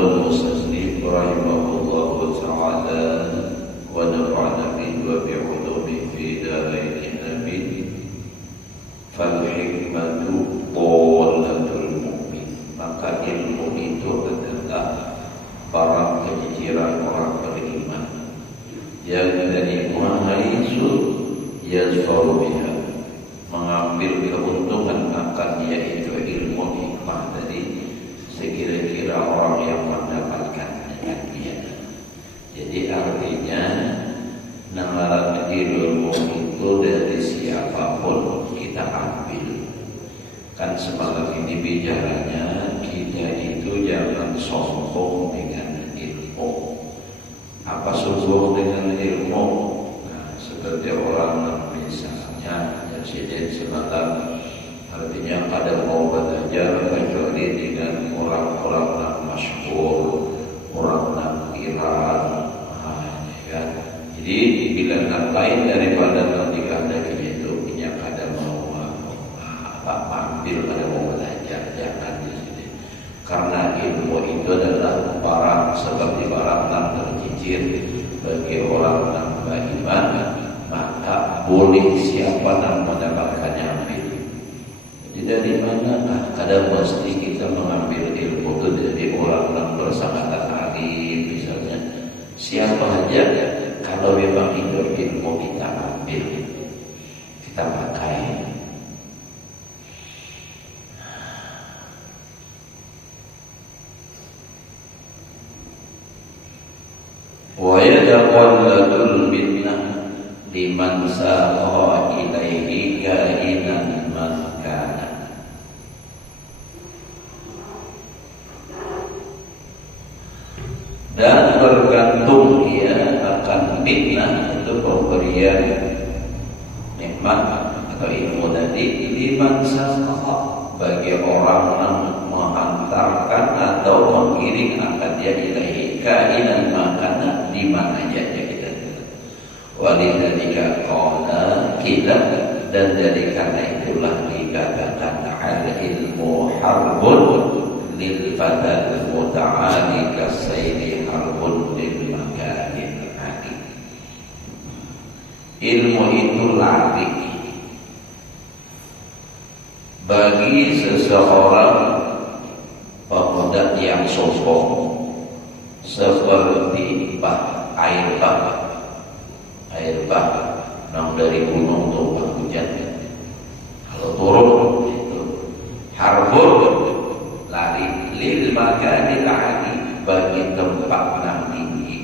المستسلم رحمه الله تعالى ونفعنا به وبعلومه في دارين آمين. فالحكمة ضالة المؤمن. Maka ilmu itu adalah barang kejiran orang beriman yang dari mahaisu yazfaru biha, mengambil keuntungan akan yaitu ilmu hikmah tadi sekira-kira orang yang mendapatkan dengan dia. Jadi artinya namaran ilmu itu dari siapapun kita ambil. Kan semalam ini bicaranya kita itu jangan sombong dengan ilmu. Apa sombong dengan ilmu? Nah, seperti orang misalnya Presiden semalam artinya ada mau belajar kecuali dengan orang-orang yang masyhur, orang yang viral, kan? Jadi bilangan lain daripada nanti kehendaknya itu punya ada mau ambil pada mau belajar, jangan di sini. Karena ilmu itu adalah barang seperti barang yang tercicir bagi orang yang beriman, maka boleh siapa yang mendapatkannya ambil. Jadi dari manakah kadang mesti kita mengambil ilmu itu dari orang yang bersangkutan alim misalnya. Siapa saja kalau memang itu ilmu kita ambil, kita pakai. Wa yataqalladul minnah liman saqa ilaihi kainan man kana. Dan bergantung dia akan minnah untuk pemberian nikmat atau ilmu tadi liman saqa, bagi orang yang menghantarkan atau mengiring akan dia ilaihi kainan man kana, di mana saja kita. Walidzalika qala kita, dan dari karena itulah dikatakan al-ilmu harbun lil fatal muta'ali kasayri harbun lil makanil ali. Ilmu itu lari bagi seseorang pemuda yang sombong, seperti air bah nang dari gunung tumpah hujan. Kalau turun itu harbun, lari lil makanil ali, bagi tempat yang tinggi.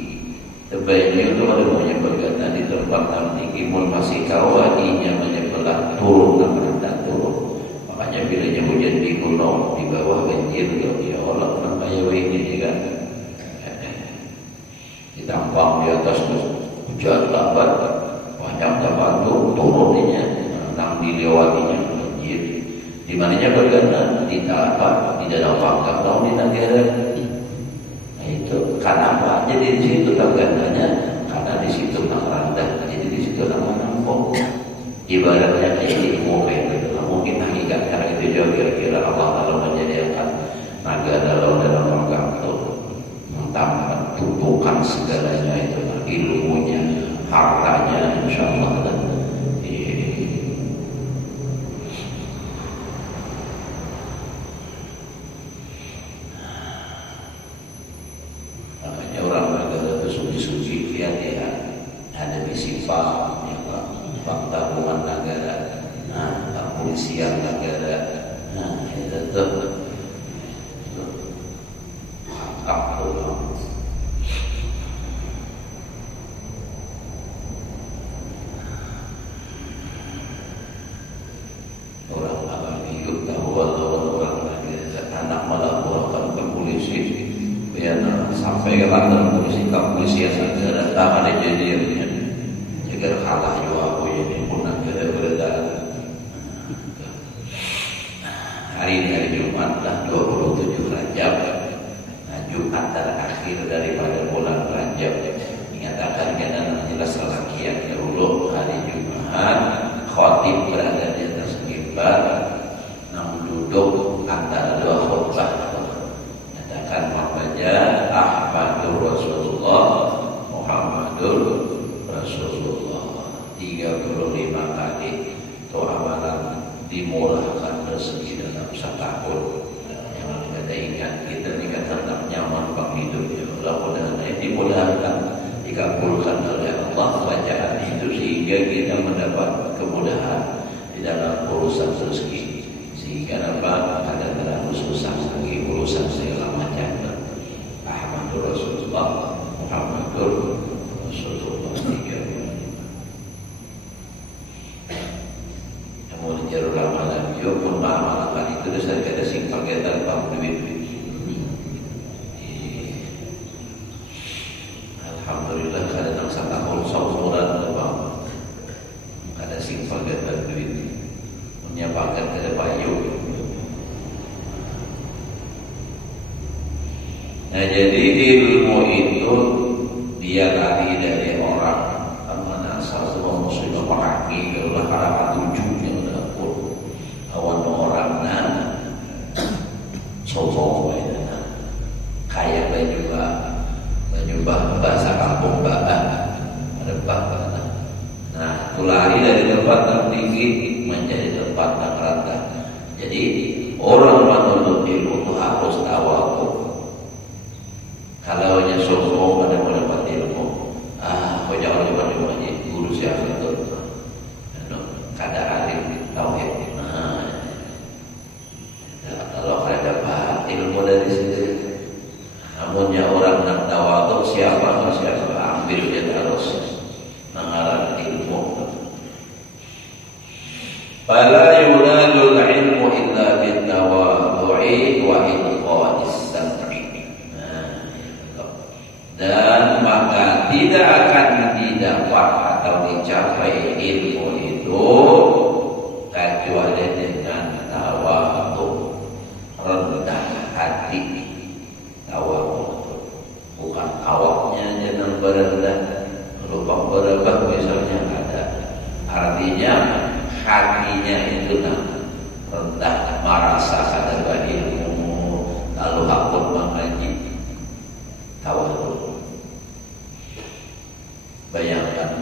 Sebaiknya itu ada banyak berkata di tempat yang tinggi mun masih kawaninya menyebelah turun dan turun. Makanya bila hujan di gunung di bawah banjir ya Allah kenapa ya ini kan ditampang di atas hujan lambat banyak terbantu turunnya nang dilewatinya banjir. Di mananya bergana di apa di dalam pangkat atau di negara. Nah itu kenapa? Jadi di situ tergananya karena di situ nang rendah, jadi di situ nang nampung. Ibaratnya ilmu itu mungkin hakikat karena itu jauh kira-kira Allah Taala menyediakan negara dalam rangka untuk mentambah tumpukan segalanya itu ilmunya, hartanya, insyaallah. Makanya orang negara itu suci-suci lihat ya, ada sifat tabungan negara, kepolisian negara, itu hak orang. Orang akan hidup bahwa orang anak melaporkan ke polisi, biar sampai ke kantor polisi, kepolisian negara tak ada jadinya, jika kalah juga aku ini pun negara beredar. Hari ini hari Jumat lah 27 Rajab, Jumat terakhir daripada bulan Rajab. Dikatakan karena jelas lelakian dahulu hari Jumat, khatib berada di atas mimbar, duduk antara dua khutbah. Katakan maknanya Muhammadur Rasulullah, Muhammadur Rasulullah. 35 kali itu amalan dimurahkan rezeki dalam setahun. Yang kita ingat, kita ini kan tetap nyaman bang hidupnya. Mudah-mudahan dimudahkan, dikabulkan oleh Allah bacaan itu sehingga kita mendapat kemudahan di dalam urusan rezeki. Sehingga apa? Kadang-kadang susah lagi urusan segala macam. Ahmadur Rasulullah, Muhammadur Rasulullah. Namun jarul amalan yo pun amalan itu dasar kata sing paketan bang duit. Alhamdulillah kadang sangat sausuran bang. Ada sing paketan duit. Punya paket ada bayu. Nah jadi ilmu itu dia lari dari orang mana asal semua muslimah paraki kalau harapan tujuhnya udah pun awan orang nan sombong kayak banyubah bahasa kampung ada bah. Nah itu lari dari tempat yang tinggi menjadi tempat yang rendah. Jadi orang menuntut ilmu itu harus tawadhu. Kalau hanya sombong pada mendapat ilmu, kau jangan lupa dimana guru siapa itu, kadar alim tauhid. Kalau kalian dapat ilmu dari situ, namunnya orang nak tawadhu siapa ambil dia terus mengarang ilmu. Fala yuladul ilmu illa bitawadhu'i wa ilqa'is sam'i. Dan maka tidak akan didapat atau dicapai ilmu itu kecuali dengan tawadhu, rendah hati. Tawadhu bukan awaknya jangan berendah, lupa berebah misalnya ada. Artinya hatinya itu rendah, merasa ada ilmu lalu hakul mengaji. Tawadhu. Bayangkan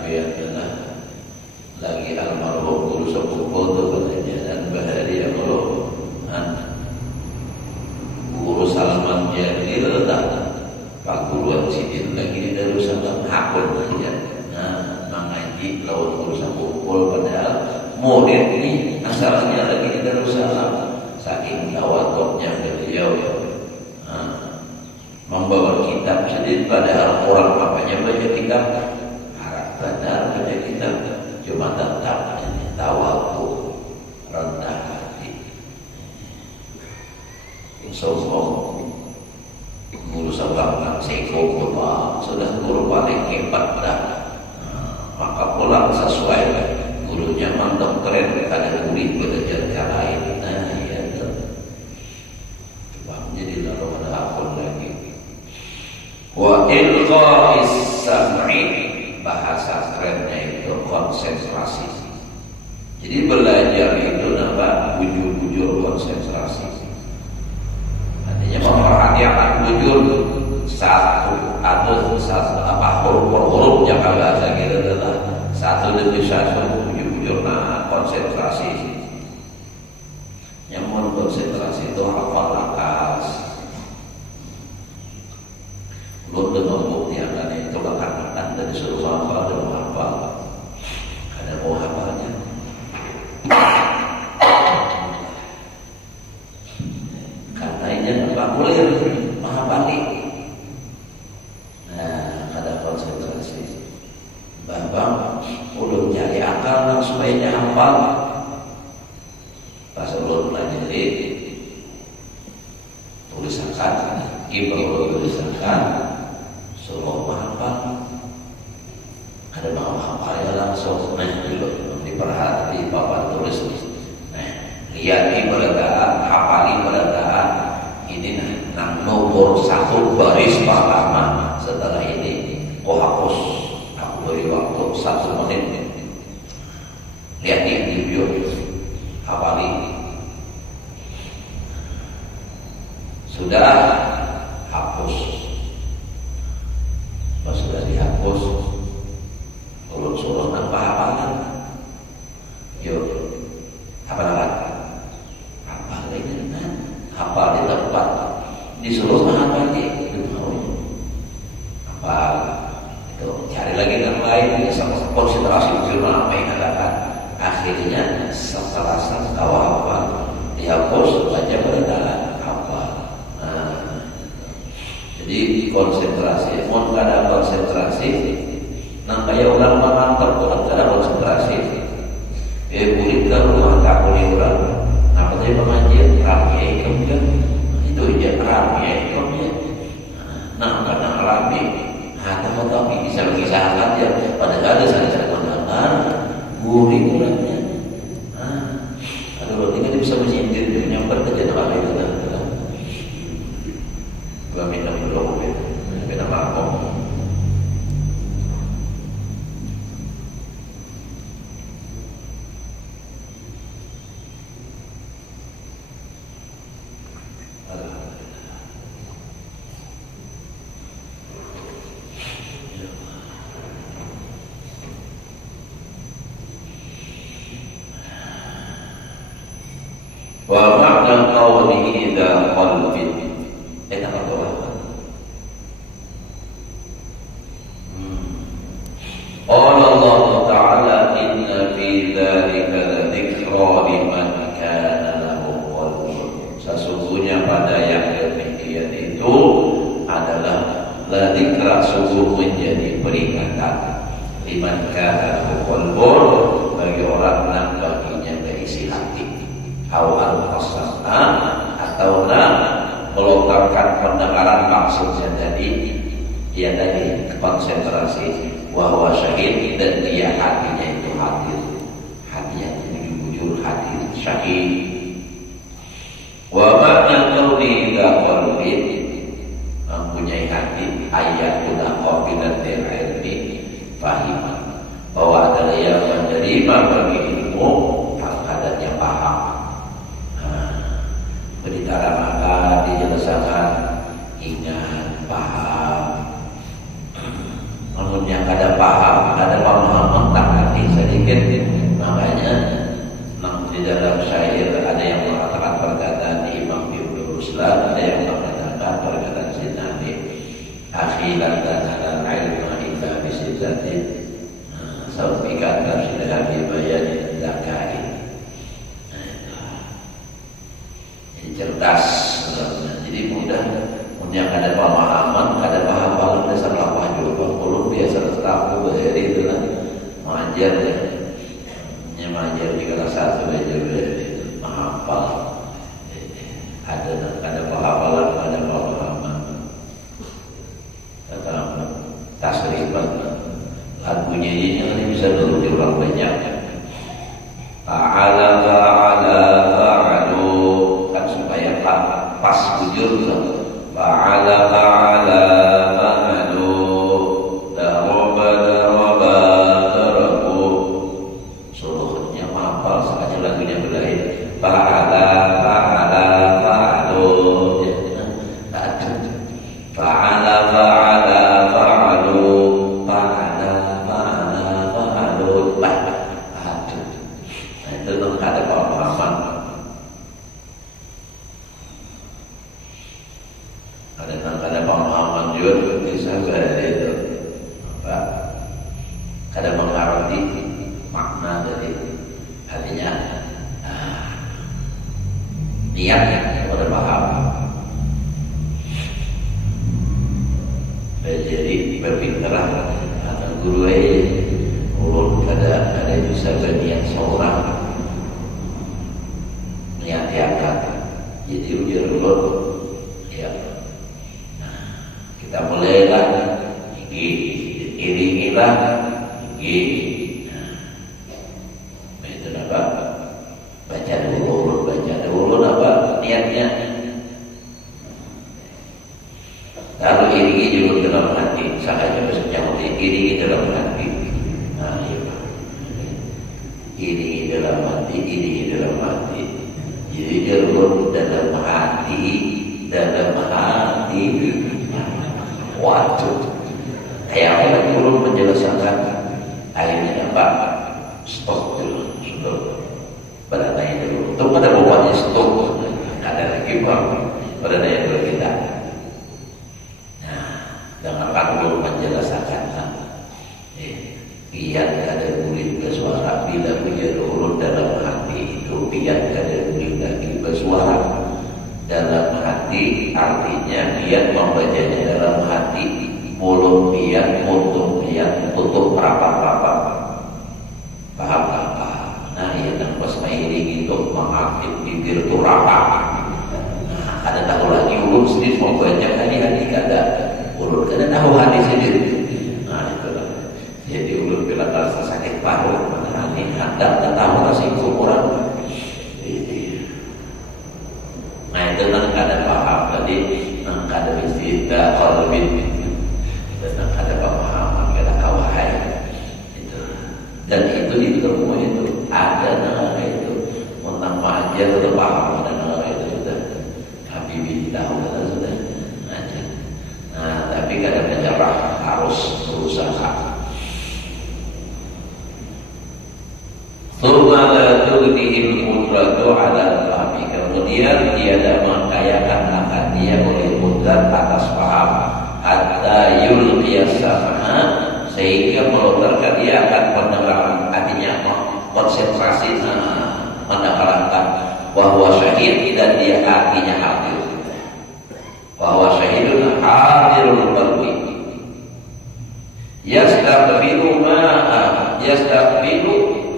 lagi almarhum guru sepupu itu katanya dan bahagia kalau guru Salman Jalil Pak Guru Sidin lagi di Darussalam hakul saja. Mengaji lawan guru sepupu padahal murid ini asalnya lagi di Darussalam. Saking tawadhunya beliau membawa kitab sendiri padahal orang bapaknya baca kitab harap benar baca kitab cuma tetap tawadhu, rendah hati. Insyaallah guru sabang seko pula sudah guru paling hebat dah. Maka pulang sesuai gurunya mantap keren ada murid belajar cara lain. Jadi lalu ada akun lagi. Wa ilqa'is sam'i, bahasa kerennya itu konsentrasi. Jadi belajar itu nampak bujur-bujur konsentrasi. Artinya memperhatikan bujur satu atau huruf jangan bahasa kita adalah satu demi satu bujur-bujur konsentrasi. Yang mau konsentrasi itu hafal lakas. Lu dengan bukti yang ada itu bahkan anda disuruh hafal dan hafal. Ada mau hafalnya. Karena ini apa boleh menghafali. Nah, ada konsentrasi. Bang, ulun cari akal supaya hafal. Pas ulun pelajari tulisakan, ibu ulun tulisakan, suruh menghafal. Ada mau hafal ya langsung, dulu diperhati papan tulis. Lihat ini belegaan, hafali belegaan. Ini nomor satu baris pertama. Setelah ini, hapus. Aku beri waktu 1 menit. Lihat di video, hafali. Sudah hapus. baik, sama konsentrasi betul apa yang katakan. Akhirnya setelah tahu apa dihapus, baca beritaan apa. Jadi konsentrasi, mau ada konsentrasi, nah kayak orang mengantar Quran ada konsentrasi. Boleh ke rumah tak boleh orang. Nah katanya pengajian ramai kemudian itu dia ramai kemudian. Nah karena ramai, tapi bisa mengisahkan ya. Padahal ada saya mendengar gurih Qurannya. Ada berarti kan bisa menyindir menyambar kerja apa itu kan. Gua minta berdoa beda maaf. Wa ma'na qawlihi idza qalbin. Enak apa? Qala Allah Ta'ala inna fi dzalika ladzikra liman kana lahu qalbun. Sesungguhnya pada yang demikian itu adalah ladzikra, sungguh menjadi peringatan liman kana lahu qalbun, bagi orang yang baginya berisi hati. Awal fasana atau melontarkan pendengaran maksudnya tadi, dia tadi konsentrasi bahwa syahid dan dia hatinya itu hadir, hatinya itu bujur hadir syahid. Wa ma'na qawli idza qalbin, mempunyai hati ayatuna qabilan lil ilmi fahiman, bahwa adalah yang menerima bagi ilmu adanya paham. Berbicara maka dijelaskan ingat, paham. Namun yang ada paham, ada pemahaman tak hati sedikit. Makanya di dalam syair ada yang mengatakan perkataan Imam Ibnu Ruslan, ada yang mengatakan perkataan Sinani, akhiran dan halal ilmu illa bisiddati sampaikan sudah dibayar zakai. Cerdas, jadi mudah. Yang ada pemahaman, ada paham dasar apa juga. Kalau biasa tahu berdiri itu lah, mengajar ya, mengajar di kelas 1 belajar menghafal. Ada penghafalan, ada pemahaman. Kata tasrifan, lagunya ini kan bisa dulu diulang banyak. Ta'ala ta'ala ta'alu, kan supaya pas bujur Fa'ala fa'ala fa'alu daraba daraba darabu. Seluruhnya hafal sengaja lagunya berlain. Fa'ala fa'ala fa'alu, fa'ala fa'ala fa'alu, fa'ala fa'ala fa'alu. Itu ada pemahaman. Ada pemahaman juga bisa itu apa? Ada mengerti makna dari hatinya, niatnya ada paham. Jadi berpikirlah atau guru ulun ada bisa berniat seorang niat diangkat. Jadi ujar ulun ya. Kita mulailah iringilah itu apa? Baca dulu apa niatnya. Lalu iringi juga dalam hati. Sahaja maksudnya iringi dalam hati. Iringi dalam hati. Jadi dulu dalam hati. Waduh, kayak apa guru menjelaskan akhirnya apa? Stop dulu, sudah pada nanya dulu. Itu pada bawahnya stop, ada lagi bang, pada nanya dulu kita. Nah, dengarkan guru menjelaskan. pian kada boleh bersuara bila punya urut dalam hati itu pian kada boleh lagi bersuara dalam hati, artinya pian membacanya dalam hati, mulut pian, untuk pian tutup rapat-rapat. Paham tak? Nah, ya dan pas mengiring itu mengaktif bibir itu rapat. Nah, ada tahu lagi urut sendiri membaca hati-hati kada, urut kada tahu hati sendiri. Nah, itulah. Jadi urut bila rasa sakit paru, mana ini ada tahu rasa ukuran. Nah, itu kan kada paham tadi, kada istilah kalau lebih dan kada pemahaman kada kawai itu. Dan itu diterima itu ada negara itu tentang ajar sudah paham ada negara itu sudah Habibie tahu sudah ajar. Nah, tapi kada menyerah, harus berusaha. Thumma la tughnihil qudratu ala fahmi. Kemudian tiada mengkayakan akan dia oleh kudrat atas paham hatta yulqiyas sam'a, sehingga melontarkan dia akan pendengaran, artinya konsentrasi mendengarkan bahwa syahid dan dia artinya hadir, bahwa syahidun hadirul qalbi yastaqbilu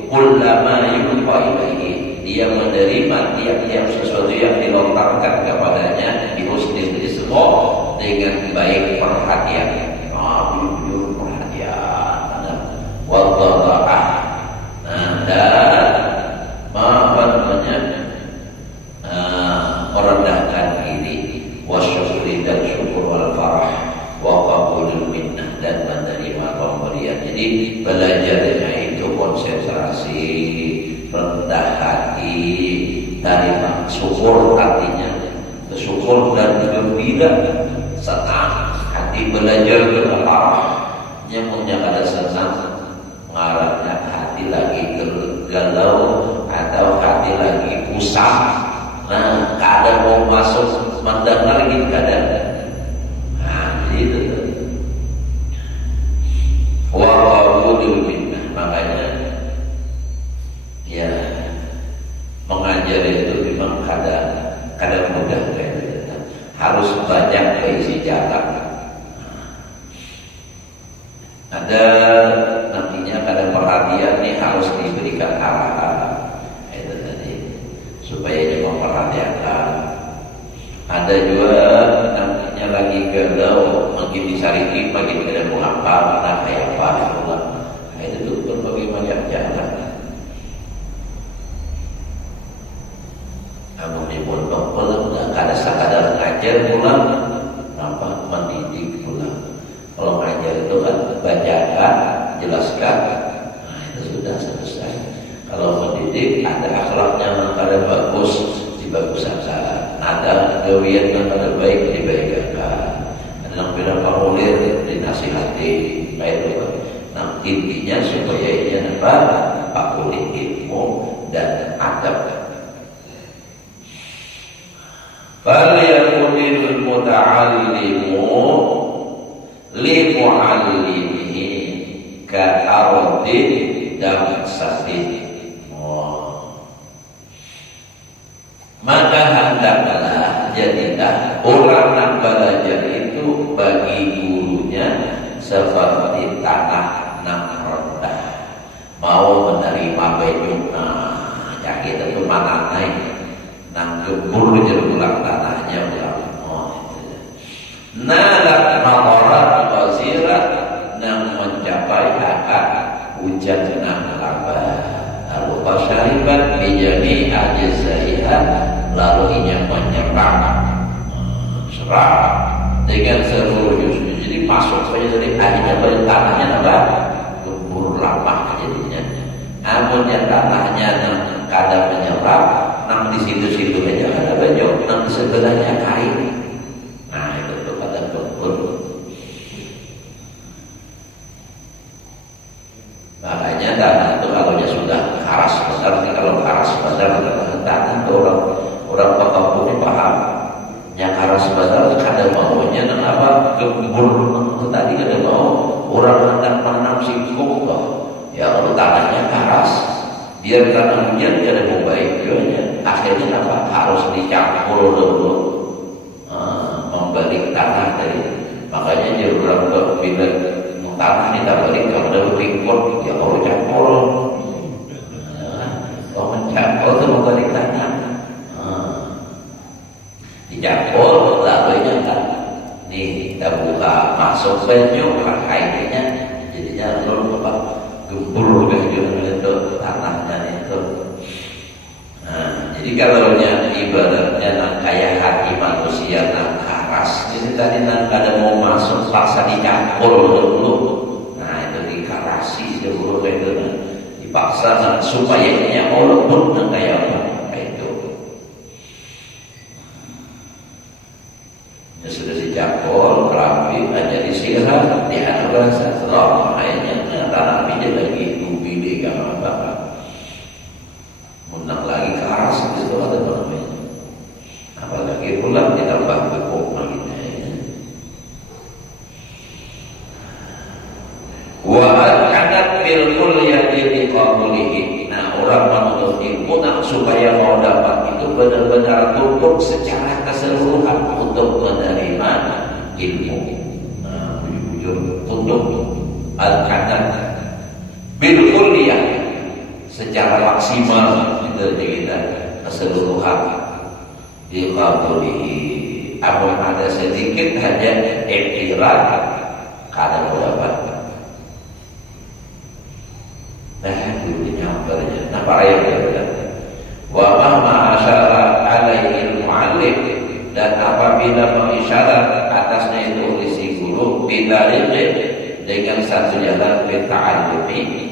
kullama yulqa ilaihi, dia menerima tiap-tiap sesuatu yang dilontarkan kepadanya di husnil isqa, dengan baik perhatian, jujur perhatian, wadha'ah, dan merendahkan diri, wasyukri dan syukur wal farah, wa qabulul minnah dan menerima pemberian. Jadi belajarnya itu konsentrasi, rendah hati, terima syukur, artinya bersyukur dan gembira, senang hati, belajar dengan arah yang punya kada senang, ngarannya hati lagi galau atau hati lagi pusing. Nah, kada mau masuk mendengar gitu kada. Nah, jadi itu wa qabulul minnah. Makanya ya mengajar itu memang kada mudah, harus banyak keisi jalan. Ada nantinya kada perhatian nih, harus diberikan arahan itu tadi supaya dia memperhatikan. Ada juga nantinya lagi galau, makin disariki, makin kada mau apa, nah kayak apa itulah. Itu tuh berbagai macam jalan. Kamu di pondok pulang, kada sekadar ngajar pulang, nampak mendidik pulang. Kalau ngajar itu kan bacakan, jelaskan, nah itu sudah selesai. Kalau mendidik ada akhlaknya yang kada bagus, dibaguskan. Ada gawian yang kada baik, dibaikkan. Ada yang beda formulir, dinasihati. Nah itu. Nah intinya supaya ia dapat pakulik ilmu dan adab. Fal yakunil muta'allimu li mu'allimihi ka ardin damsati. Maka hendaklah jadilah orang yang belajar itu bagi gurunya seperti tanah yang rendah, mau menerima bejuk. Nah, jadi itu mana naik nang gembur jerulang tanahnya ulang. Nalat mawarat wasirat, nang mencapai akan hujan nang labat. Lalu pasyaribat bijami ajizaiha, lalu inya menyerang serang dengan seluruh yusuf. Jadi masuk saja dari akhirnya pada tanahnya apa? Gembur lama jadinya. Namun yang tanahnya kadang menyerang, nang di situ-situ aja ada banyak, nang di sebelahnya kain. Nah itu tuh kadang gembur. Makanya tanah itu kalau dia sudah karas besar, kalau karas besar tanah itu orang pekampung ini paham. Yang karas besar itu kadang maunya dan apa gembur tadi kadang mau orang hendak menanam singkong, Ya kalau tanahnya keras, biar tanah hujan jadi membaik juga. Akhirnya apa? Harus dicampur dulu, membalik tanah dari. Makanya dia bilang bila tanah kita balik kalau ada impor, ya kalau campur, kalau mencampur itu membalik tanah, dicampur lalu kan. Nih kita buka masuk penyu akhirnya jadinya lalu apa gembur itu tanahnya itu. Nah, jadi kalau ibaratnya kayak hati manusia keras, jadi tadi ada mau masuk paksa dicampur dulu. Nah itu dikarasi dulu itu dipaksa supaya ini mau lembut kayak apa itu. Ya sudah dicampur rapi, jadi sirah diaduk setelah akhirnya tanah biji lagi ubi di gambar apa. Menang lagi keras itu ada namanya. Apalagi pulang ditambah pupuk lagi. Wa adat bil kulliyati liqabulihi. Nah, orang menuntut ilmu supaya mau dapat itu benar-benar tutup secara keseluruhan untuk menerima ilmu. Nah, jujur tutup al-adat bil kulliyah secara maksimal itu kita keseluruhan diqabulihi. Apun ada sedikit hanya iktirat kadang dapat. Nah itu nyampernya. Nah para yang berkata wa ma asyara alaihi al-muallim, dan apabila mengisyarat atasnya itu oleh si guru bidalik dengan satu jalan bita'alluqi.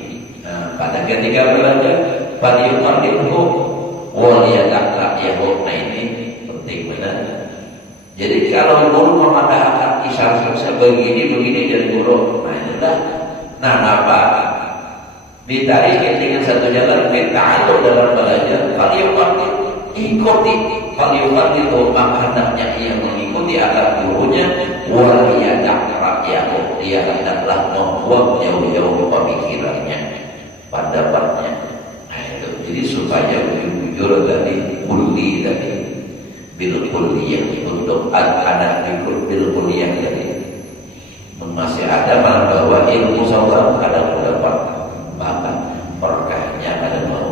Pada ketika belajar pada yuqarribu wal yada'la yahud. Nah ini penting benar. Jadi kalau guru memadahkan isyarat begini jadi guru. Nah itulah. Nah apa? Ditarik dengan satu jalan ta'alluq dalam belajar. Kalau yuqarribu ikuti. Kalau yuqarribu maka hendaknya ia mengikuti agar gurunya wal yada'la yahud. Dia hendaklah membuang jauh-jauh pemikirannya, pendapatnya. Nah itu jadi supaya jujur tadi kulli tadi bil kulliyah untuk ada bil kulliyah tadi masih ada bahwa ilmu seorang kadang dapat bahkan berkahnya kadang mau.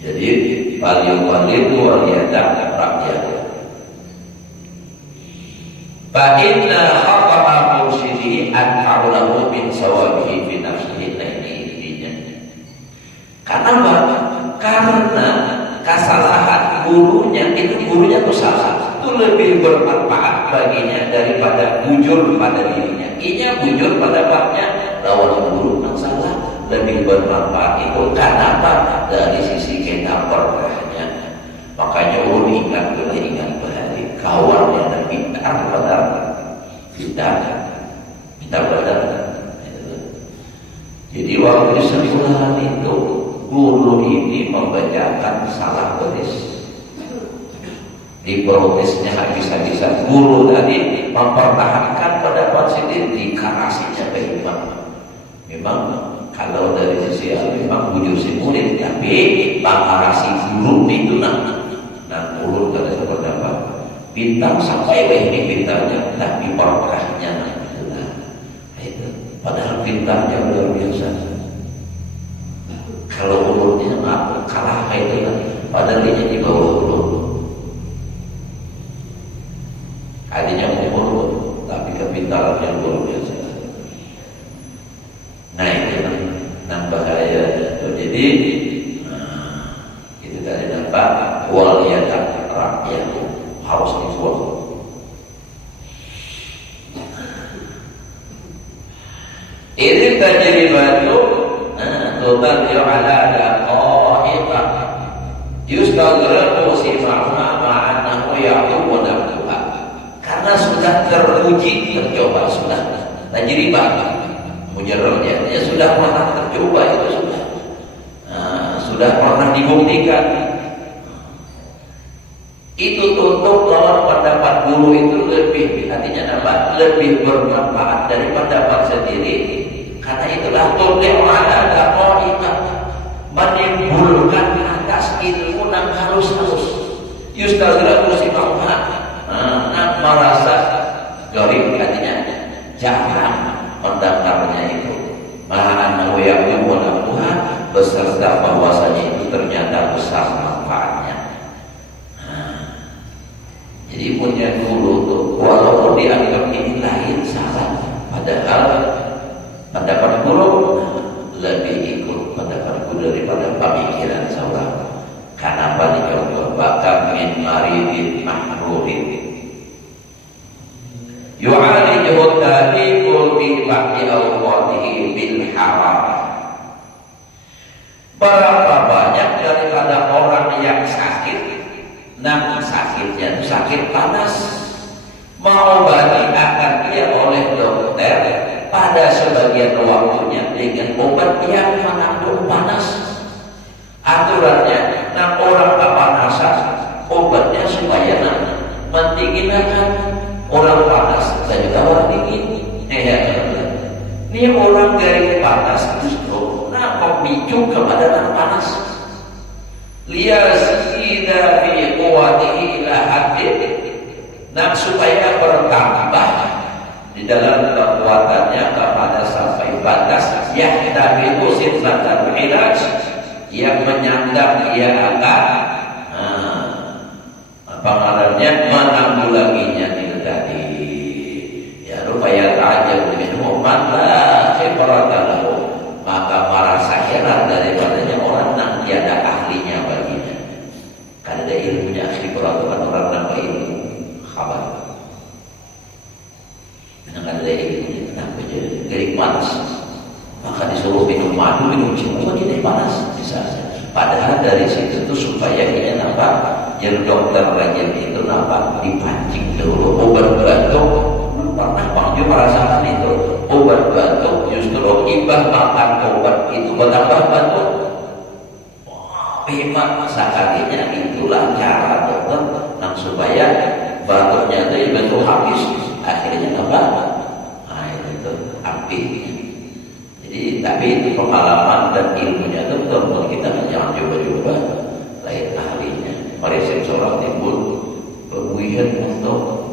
Jadi wal yadam rakyat. Fa inna khata'a mursyidi an hawlahu min sawabihi fi nafsihi. Karena kesalahan gurunya itu salah, itu lebih bermanfaat baginya daripada bujur pada dirinya. Inya bujur pada babnya lawan guru yang salah lebih bermanfaat itu. Kenapa? Dari sisi kita berkahnya. Makanya ingat bahari kawan yang pintar benar kita benar. Jadi waktu sekolah itu guru ini membacakan salah tulis, diprotesnya habis-habisan. Guru tadi mempertahankan pendapat sendiri, dikarasinya ke imam. Memang kalau dari sisi memang bujur si murid, tapi mengarasi guru itu guru kada sependapat. Bintang sampai ini bintangnya, tapi berkahnya itu. Padahal bintangnya luar biasa. Kalau umurnya kalah itu, padahal dia di bawah umur. Adanya umur, tapi kepintaran yang luar biasa. Nah itu bahaya. Jadi itu tadi nampak wal yadam rakyat harus dibuat. Ini tajribatu tutarji'u ala daqa'iqa yustaghrabu sima'ha ma'annahu ya'qubu nafsuha. Karena sudah teruji, tercoba, sudah tajribah mujarradnya, dia sudah pernah tercoba, itu sudah pernah dibuktikan. Itu tutup dalam pendapat guru itu lebih, artinya apa? Lebih bermanfaat dari pendapat sendiri. Karena itulah tudhi'u ala daqaiqah, menimbulkan atas ilmu yang halus-halus. Yustazratu simauha, merasa gorib katanya, jangan mendaftarnya itu. Ma'anahu yaqimu Tuhan beserta bahwasanya itu ternyata besar manfaatnya. Jadi punya dulu tuh, walaupun dianggap ini lain salah, padahal pendapat guru lebih ikut pendapatku daripada pemikiran seorang. Karena apa dicontoh? Bahkan min maridin mahrurin yu'alijuhu tadiqul bi ba'di awqatihi bil haram. Berapa banyak daripada orang yang sakit, namun sakitnya itu sakit panas, mengobati akan dia oleh dokter pada sebagian waktunya dengan obat yang mengandung panas. Aturannya, orang kepanasan, obatnya supaya mendinginkan orang panas dan juga orang dingin. Ini orang dari panas justru memicu kepada orang panas. Liyazida fi quwwatihi ila haddin, supaya bertambah di dalam kekuatannya kepada sampai batas yahtabiqu sidratal ilaj, yang menyandang dia akan apa namanya menanggulanginya itu tadi. Ya rupaya ta'ajjab minhu man la khibrata lahu, maka merasa heran daripadanya orang yang tiada ahlinya baginya. Karena ada ilmunya, khibrat kan orang nambah ilmu khabar. Karena ada ilmunya tentang gerik panas, maka disuruh minum madu, minum cimol jadi panas bisa saja. Padahal dari situ tuh supaya dia nampak, yang dokter rajin itu nampak dipancing dulu obat batuk. Pernah Bang Jo merasakan itu, obat batuk justru ibah makan obat itu bertambah batuk. Memang sekalinya itulah cara dokter supaya batuknya itu betul habis, akhirnya nampak. Nah itu api. Jadi tapi itu pengalaman dan ilmunya itu betul, kita jangan coba-coba lain ahlinya. Meresep seorang timbul pemulihan untuk.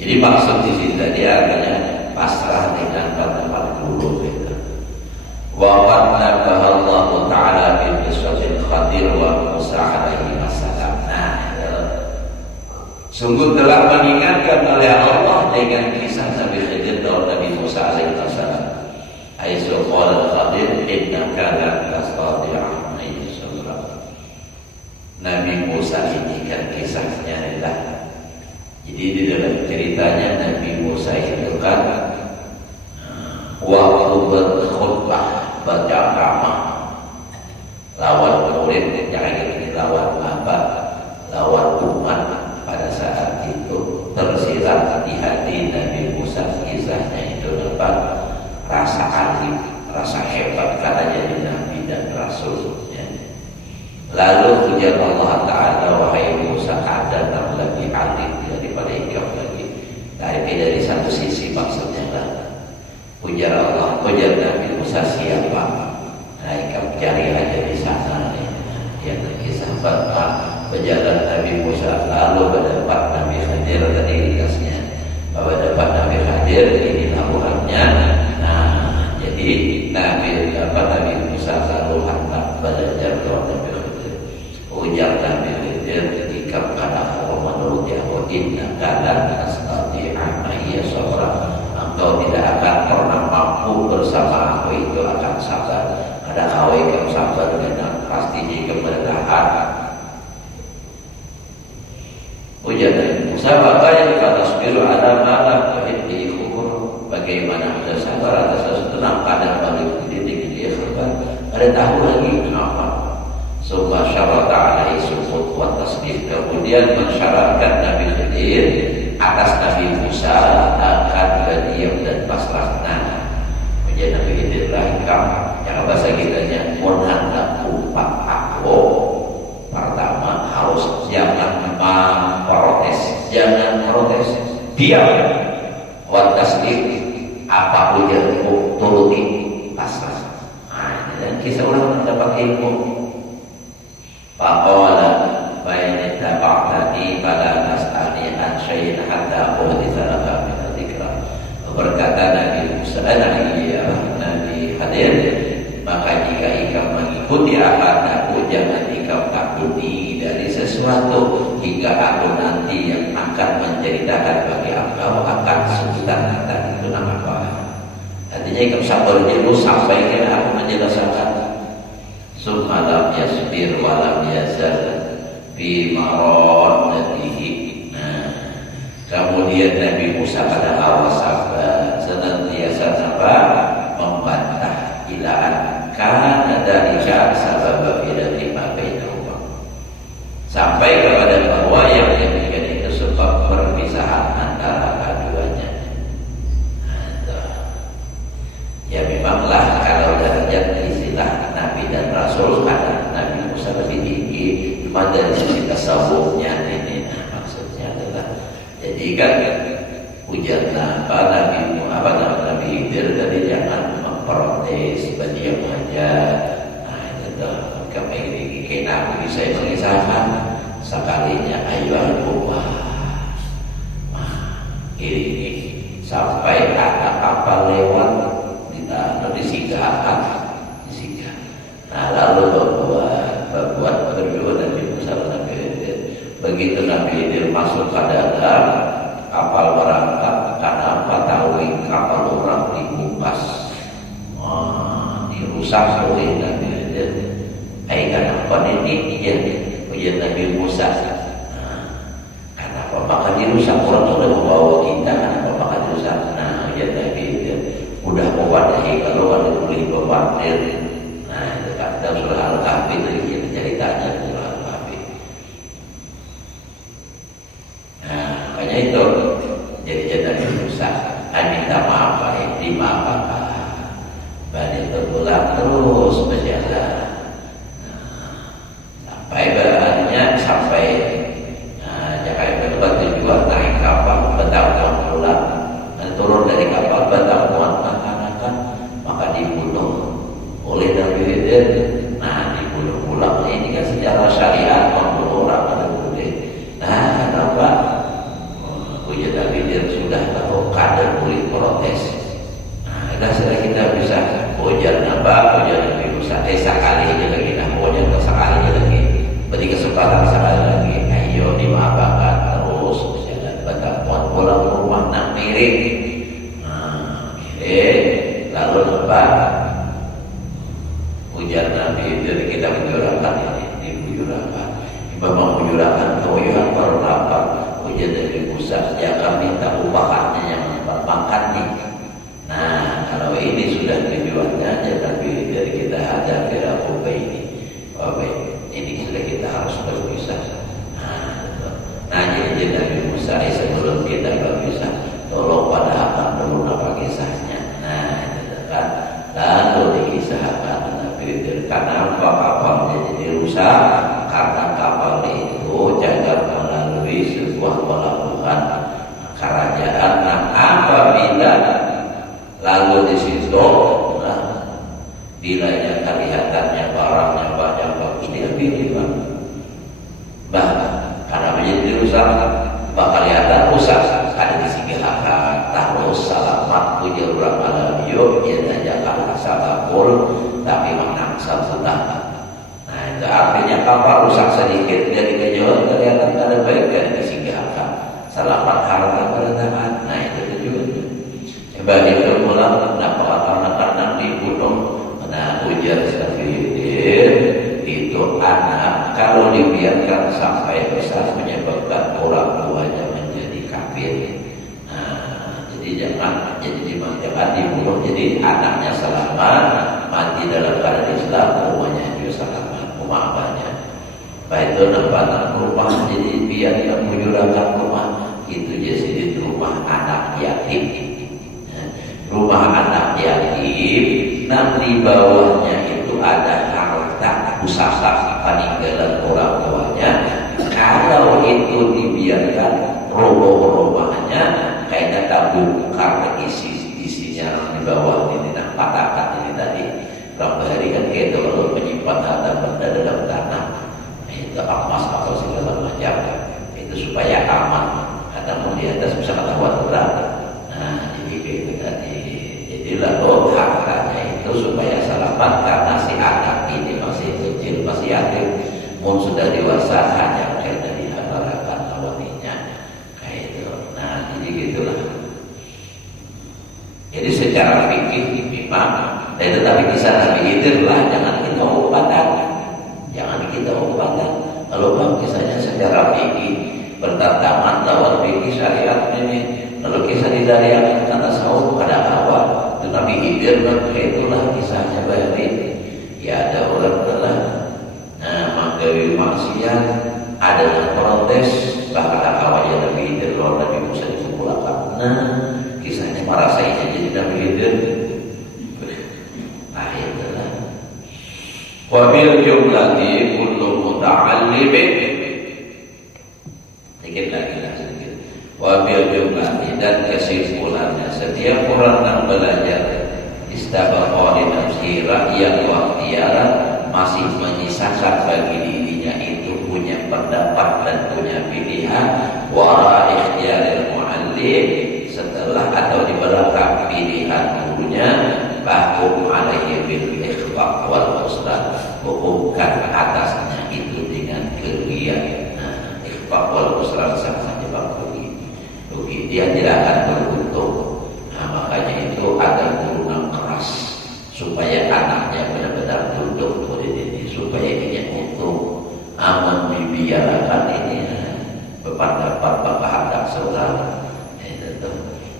Jadi maksud di sini tadi artinya pasrah dengan pendapat guru itu. Wa qad nabahallahu ta'ala bil qissatil Khadir wa Musa alaihi wassalam. Sungguh telah mengingatkan oleh Allah dengan kisah Nabi Khidir dan Nabi Musa alaihi wassalam. Aisyah qala Khadir innaka lan tastati'a ma'i sabra. Nabi Musa ini kan kisahnya adalah, jadi di dalam ceritanya Nabi Musa itu kan waktu berkhutbah, berceramah lawan murid, jangan ini lawan apa, lawan umat. Pada saat itu tersirat di hati Nabi Musa kisahnya itu dapat rasa alim, rasa hebat karena jadi Nabi dan Rasul. Lalu ujar Allah Ta'ala, wahai Musa, ada yang lebih alim daripada engkau lagi. Dari satu sisi maksudnya lah, ujar Allah, ujar Nabi Musa siapa? Nah, engkau cari aja di sana. Yang kisah berjalan Nabi Musa lalu berdapat Nabi Khidir tadi dikasihnya, bahwa dapat Nabi Khidir ini labuhannya. Nah, jadi Nabi Musa lalu hantar belajar doa Nabi Khidir. Ujar Nabi Khidir ketika kata Allah menurut Yahud, inna kalan astati'a ma'iya sabra, engkau tidak akan pernah mampu bersama aku itu akan sabar. Ada kau yang sabar dengan pastinya keberdahan. Ujar Nabi Musa, yang kata sebiru ada malam di ukur, bagaimana bisa sabar atas sesuatu pada balik dididik dia sabar. Ada tahu lagi kenapa? Subha syarata alaihi sukut wa tasbih, kemudian mensyaratkan Nabi Khidir atas Nabi Musa akan berdiam dan pasrah. Ujar Nabi Khidir lahirkan yang bahasa kitanya menghadap upah aku. Pertama harus jangan protes, diam. Wa taslim apa ujar turuti pasrah. Nah, dan kisah orang mendapat ilmu. Faqala bayna tabaqtani fala tas'alni an syai'in hatta uhditha laka min dzikra. Berkata Nabi Musa Nabi hadir, maka jika engkau mengikuti aku, jangan engkau takuti dari sesuatu hingga aku nanti yang akan menceritakan bagi engkau akan sebutan itu nama apa. Artinya engkau sabar dulu sampai ke aku menjelaskan. Summa lam yasbir wa lam yazal fi maradatihi. Nah, kemudian Nabi Musa pada awal sabar, senantiasa sabar membantah ilaan karena dari sabab bidati ma bainahuma, sampai kepada bahwa yang demikian itu sebab perpisahan antara keduanya. Ya memanglah kalau derajat istilah Nabi dan Rasul ada Nabi Musa lebih tinggi, cuma dari sisi tasawufnya ini. Nah, maksudnya adalah jadi kan ujar Nabi Khidir tadi jangan memprotes, berdiam aja. Nah itu kami ini kena bisa mengisahkan sekalinya ayo berubah. Nah ini sampai ada kapal lewat disinggahkan. Nah lalu berbuat berdua Nabi Musa dan Nabi Khidir. Begitu Nabi Khidir masuk ke dalam kapal berangkat, karena apa tahu kapal orang dikupas, dirusak oleh Nabi Khidir. Kenapa ini ujian Nabi Musa? Kenapa maka dirusak? Orang sudah membawa kita, kenapa maka dirusak? Nah ujian Nabi Khidir udah mewadahi kalau ada boleh berbatir. Nah itu kata surah Al-Kahfi itu ceritanya surah Al-Kahfi. Nah makanya itu jadi Nabi Musa minta maaf dimaafkan, banyak terpulang terus berjalan. Sampai berartinya jangan berbuat tujuan naik kapal bertahun-tahun pulang dan turun dari kapal bertahun makan maka dibunuh oleh Nabi Khidir. Nah dibunuh pulang ini kan secara syariat membunuh orang ada boleh. Nah kenapa? Ujian Nabi Khidir sudah tahu kadar boleh protes. Nah sudah kita bisa ujian Nabi Musa sekali aja lagi, nah ujian sekali aja lagi, beri kesempatan sekali lagi, ayo dimaafkan terus jalan bertahun pulang ke rumah nak mirip. Lalu lepas ujar Nabi dari kita menyurahkan ini menyurahkan memang menyurahkan kewajiban berlapar ujar dari Musa jangan minta upahannya yang makan nih. Nah kalau ini sudah tujuannya Nabi dari kita ada kira ini sudah kita harus berpisah. Nah jadi Nabi Musa sebelum kita berpisah tolong pada akan dulu apa kisahnya. Nah kan lalu dikisahkan Nabi Khidir karena kapalnya jadi rusak karena kapal itu jangan melalui sebuah pelabuhan kerajaan. Nah apabila lalu di situ bila yang kelihatannya barangnya banyak bagus diambil karena menjadi rusak bakal kelihatan rusak ada disingkirkan terus salamat punya orang malam yuk ia tanyakan salapur tapi makna sudah. Nah itu artinya kapal rusak sedikit dari kejauhan kelihatan ada baik dan disingkirkan salamat harta bertahan. Nah itu tujuannya. Coba diulang kenapa karena dibunuh. Nah ujar Nabi Khidir itu anak kalau dibiarkan sampai besar menyebabkan orang tuanya menjadi kafir. Nah, jadi jangan dibunuh. Jadi anaknya selamat, mati dalam keadaan Islam, rumahnya juga selamat, rumah abahnya. Baik itu nampak rumah jadi biar yang menyurahkan rumah itu jadi rumah anak yatim. Rumah anak yatim, nanti bawahnya itu ada harta usaha peninggalan orang tuanya. Kalau itu dibiarkan roboh rumahnya kayak tabung di atas bisa ketahuan berat. Nah, jadi itu tadi. Jadi lalu haknya itu supaya selamat karena si anak ini masih kecil, masih yatim. Mun sudah dewasa hanya karena dihalalkan awalnya kayak itu. Nah, jadi gitulah. Jadi secara fikih memang, dan tetapi kisah Nabi Khidir lah, jangan kita ubatan, jangan kita ubatan. Kalau bang kisahnya secara fikih bertentangan lawan fikih syariat ini. Lalu kisah di Dariyah kata sahur pada awal itu Nabi Khidir, itulah kisahnya baik. Ya ada orang telah menggawi maksiat, ada yang protes, bahkan awalnya Nabi Khidir lawan Nabi Musa dikumpulkan. Nah, kisahnya merasainnya jadi Nabi Khidir. Nah itulah. Wabil jumlati kullu muta'allimin. Sedikit lagi lah sedikit. Wabil jumlati, dan kesimpulannya setiap orang yang belajar istabaqa li nafsi ra'yan wa ikhtiyaran, masih menyisakan bagi dirinya itu punya pendapat dan punya pilihan. Wara ikhtiyaril mu'allim, setelah atau di belakang pilihan gurunya, bahkum alaihi bil ikhfa wal uslan, hukumkan atasnya itu dengan kerugian. Nah, ikhfa wal uslan sama saja rugi. Dia tidak akan beruntung. Nah, makanya itu ada guru yang keras supaya anaknya benar-benar tunduk pada ini, supaya dia untung. Aman dibiarkan ini berpendapat bapak saudara.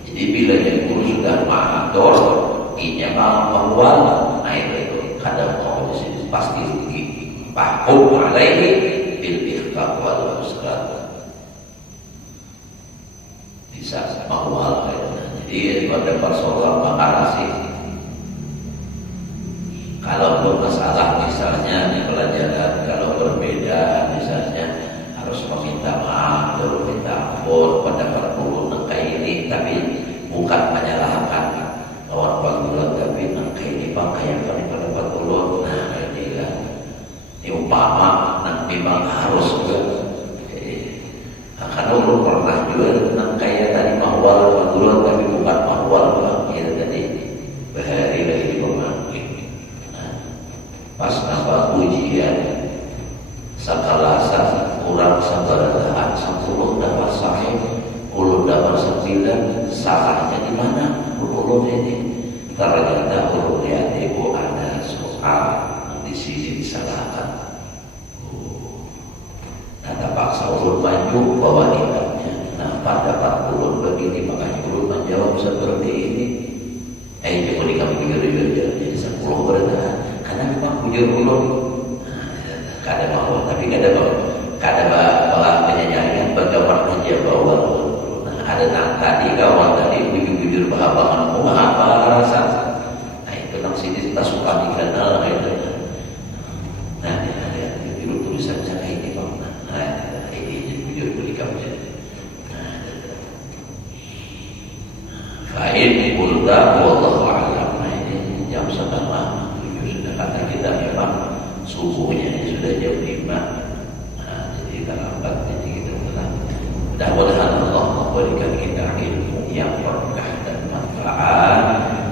Jadi bila yang guru sudah mengatur, ini mengual, nah itu kadang mau di sini pasti rugi. Bahkum alaihi bil ikhfa wal uslan, bisa mengual. Jadi pada persoalan mengarasi, kalau bermasalah misalnya di pelajaran, kalau berbeda misalnya harus meminta maaf, terus minta ampun pendapat guru kayak ini, tapi bukan menyalahkan lawan panggilan, tapi kayak ini pakai yang paling pendapat guru. Nah ini lah, ini umpama nanti memang harus juga. Karena ulun pernah juga tentang kayak tadi mahwal panggilan, tapi bukan mahwal ya tadi bahari lagi memanggil. Pas nampak ujian sakalasa kurang sabarahan 10 dapat sahih, 10 dapat 9, salahnya di mana? Ulun ini ternyata ulun lihat ibu ada soal di sini disalahkan. Nah, terpaksa ulun maju bawa nilainya. Nah, pada ulun begini, makanya ulun menjawab seperti ini. Jangan dikami bujur-bujur jadi 10 bertahan. Karena memang bujur ulun. Kada mau, tapi kada bawa penyanyian berjawab aja bawa. Nah, ada tadi kawan tadi bujur-bujur bahabangan, apa rasa? Nah, itu nang sini kita suka dikenal itu. Nah, ada judul tulisan saya ini bang. Nah, ini bujur beli kamu. Nah, fa'in qulta wallahu a'lam. Nah, ini jam setengah 7 sudah kata kita memang subuhnya ini sudah jam 5. Nah, jadi terlambat, jadi kita telah. Mudah-mudahan Allah memberikan kita ilmu yang berkah dan manfaat,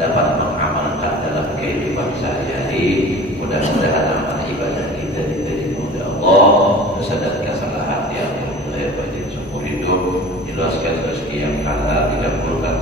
dapat mengamalkan dalam kehidupan sehari-hari. Mudah-mudahan amal ibadah kita diterima oleh Allah, dosa dan kesalahan yang mulai pada seumur hidup, diluaskan rezeki yang halal, tidak perlukan